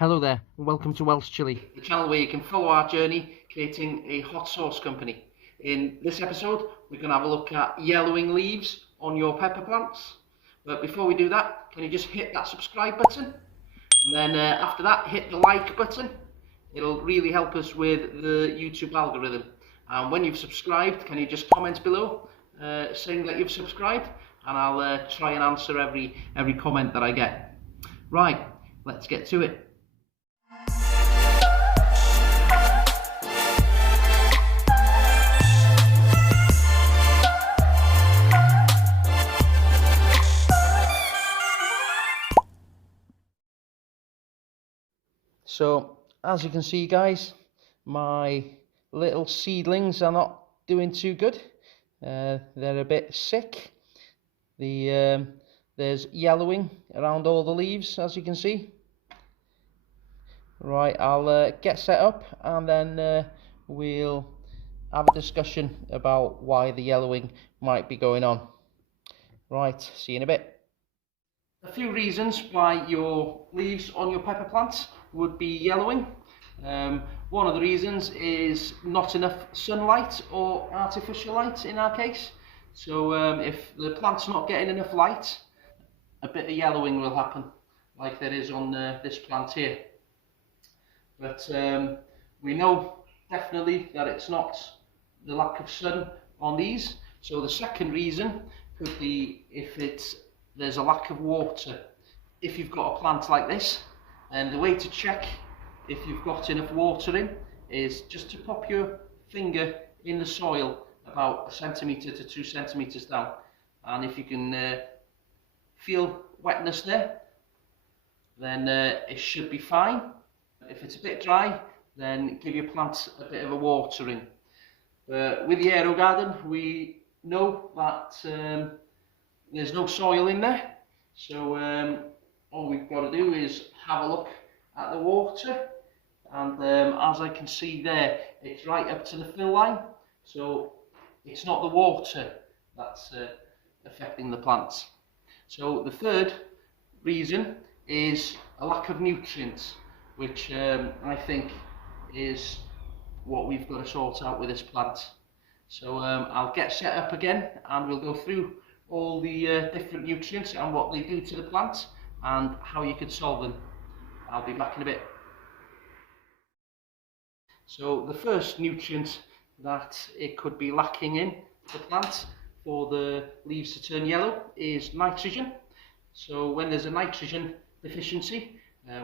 Hello there, and welcome to Welsh Chilli, the channel where you can follow our journey creating a hot sauce company. In this episode, we're going to have a look at yellowing leaves on your pepper plants. But before we do that, can you just hit that subscribe button? And then after that, hit the like button. It'll really help us with the YouTube algorithm. And when you've subscribed, can you just comment below saying that you've subscribed? And I'll try and answer every comment that I get. Right, let's get to it. So, as you can see guys, my little seedlings are not doing too good. They're a bit sick. There's yellowing around all the leaves, as you can see. Right, I'll get set up and then we'll have a discussion about why the yellowing might be going on. Right, see you in a bit. A few reasons why your leaves on your pepper plants would be yellowing. One of the reasons is not enough sunlight or artificial light in our case. So if the plant's not getting enough light, a bit of yellowing will happen, like there is on this plant here. But we know definitely that it's not the lack of sun on these. So the second reason could be if there's a lack of water. If you've got a plant like this, then the way to check if you've got enough water in is just to pop your finger in the soil about 1 centimetre to 2 centimetres down, and if you can feel wetness there, then it should be fine. If it's a bit dry, then give your plant a bit of a watering. With the aero garden, we know that there's no soil in there, so all we've got to do is have a look at the water, and as I can see there, it's right up to the fill line, so it's not the water that's affecting the plants. So the third reason is a lack of nutrients, which I think is what we've got to sort out with this plant. So I'll get set up again and we'll go through all the different nutrients and what they do to the plant and how you could solve them. I'll be back in a bit. So the first nutrient that it could be lacking in the plant for the leaves to turn yellow is nitrogen. So when there's a nitrogen deficiency,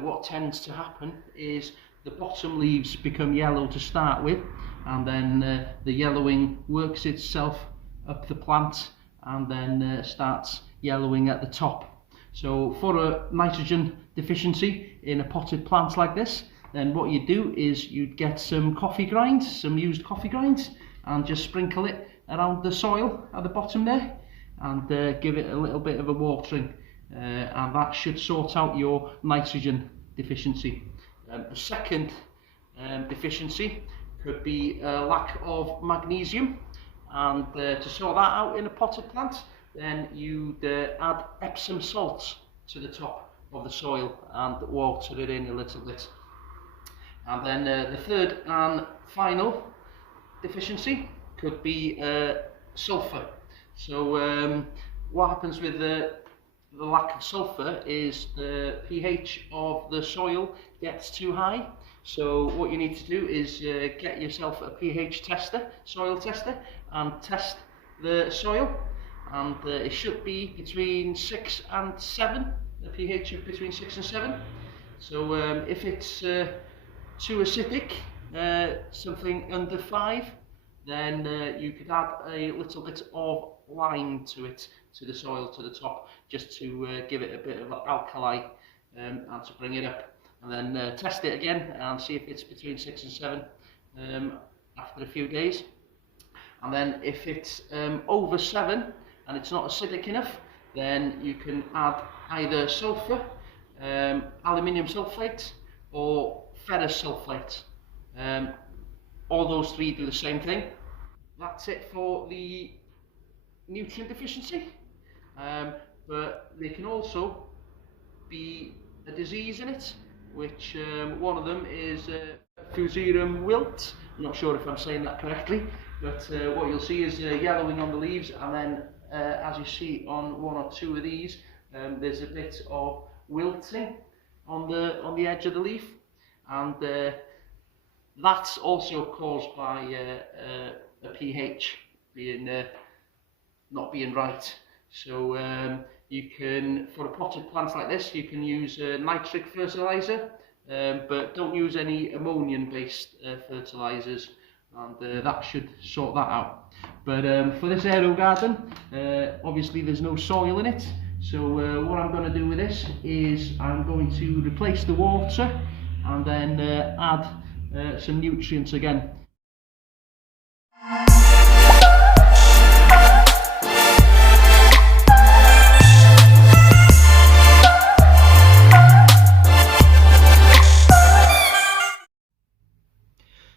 what tends to happen is the bottom leaves become yellow to start with, and then the yellowing works itself up the plant and then starts yellowing at the top. So for a nitrogen deficiency in a potted plant like this, then what you do is you'd get some coffee grinds, some used coffee grinds, and just sprinkle it around the soil at the bottom there, and give it a little bit of a watering, and that should sort out your nitrogen deficiency. The second deficiency could be a lack of magnesium, and to sort that out in a potted plant, then you'd add Epsom salts to the top of the soil and water it in a little bit. And then the third and final deficiency could be sulphur. So what happens with the lack of sulphur is the pH of the soil gets too high. So what you need to do is get yourself a pH tester, soil tester, and test the soil, and it should be between 6 and 7, a pH of between 6 and 7. So if it's too acidic, something under 5, then you could add a little bit of lime to it, to the soil, to the top, just to give it a bit of alkali and to bring it up. And then test it again and see if it's between 6 and 7 after a few days. And then if it's over 7 and it's not acidic enough, then you can add either sulphur, aluminium sulphate, or ferrous sulphate. All those three do the same thing. That's it for the nutrient deficiency, but they can also be a disease in it, which one of them is Fusarium Wilt. I'm not sure if I'm saying that correctly, but what you'll see is yellowing on the leaves, and then as you see on one or two of these, there's a bit of wilting on the edge of the leaf, and that's also caused by a pH being not being right. So you can, for a potted plant like this, you can use nitric fertilizer, but don't use any ammonium-based fertilizers, and that should sort that out. But for this aero garden, obviously there's no soil in it, so what I'm going to do with this is I'm going to replace the water and then add some nutrients again.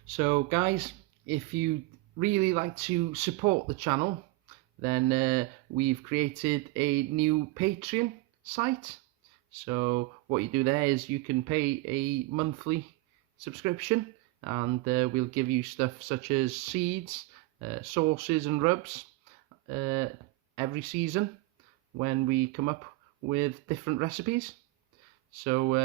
So guys, if you really like to support the channel, then we've created a new Patreon site. So what you do there is you can pay a monthly subscription, and we'll give you stuff such as seeds, sauces and rubs every season when we come up with different recipes. So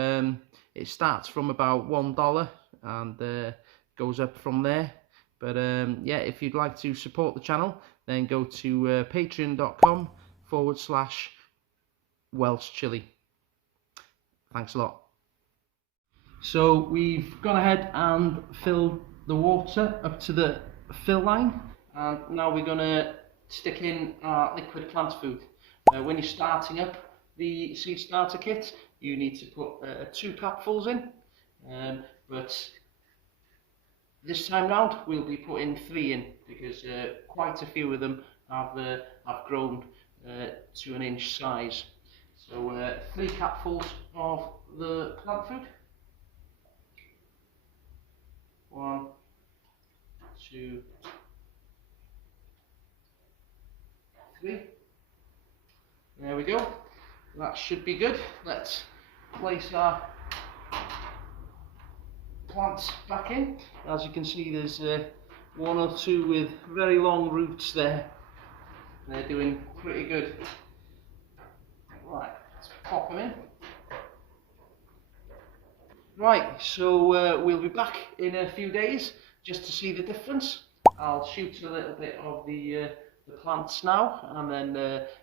it starts from about $1 and goes up from there. But yeah, if you'd like to support the channel, then go to patreon.com/Welsh Chilli. Thanks a lot. So we've gone ahead and filled the water up to the fill line, and now we're going to stick in our liquid plant food. When you're starting up the seed starter kit, you need to put 2 capfuls in, but this time round we'll be putting 3 in, because quite a few of them have grown to an inch size. So 3 capfuls of the plant food. 1, 2, 3. There we go. That should be good. Let's place our plants back in. As you can see, there's 1 or 2 with very long roots there. They're doing pretty good. Right, let's pop them in. Right, so we'll be back in a few days just to see the difference. I'll shoot a little bit of the plants now, and then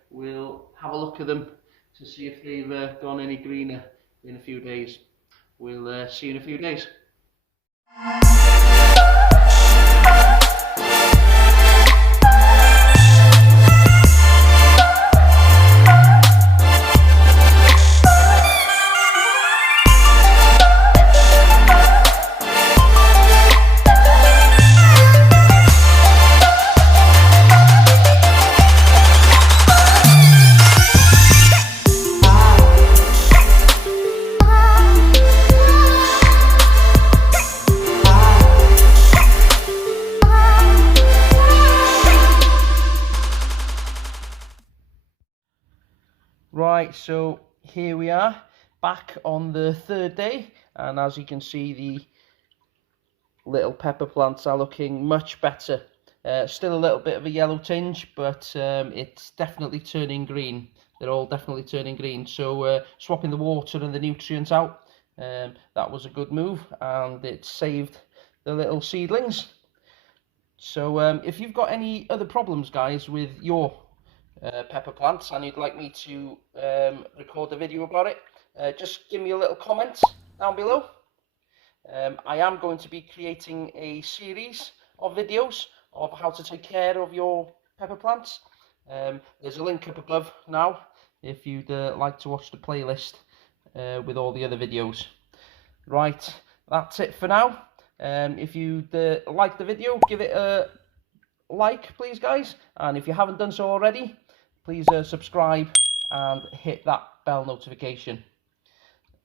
we'll have a look at them to see if they've gone any greener in a few days. We'll see you in a few days. Right, so here we are back on the 3rd day, and as you can see, the little pepper plants are looking much better. Still a little bit of a yellow tinge, but it's definitely turning green. They're all definitely turning green. So swapping the water and the nutrients out, that was a good move, and it saved the little seedlings. So if you've got any other problems, guys, with your pepper plants and you'd like me to record a video about it, just give me a little comment down below. I am going to be creating a series of videos of how to take care of your pepper plants. There's a link up above now if you'd like to watch the playlist with all the other videos. Right, that's it for now. If you'd like the video, give it a like, please, guys, and if you haven't done so already, please subscribe and hit that bell notification.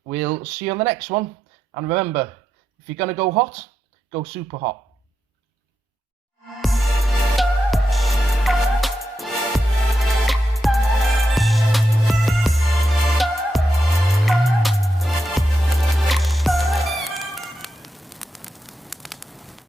We'll see you on the next one, and remember, if you're going to go hot, go super hot.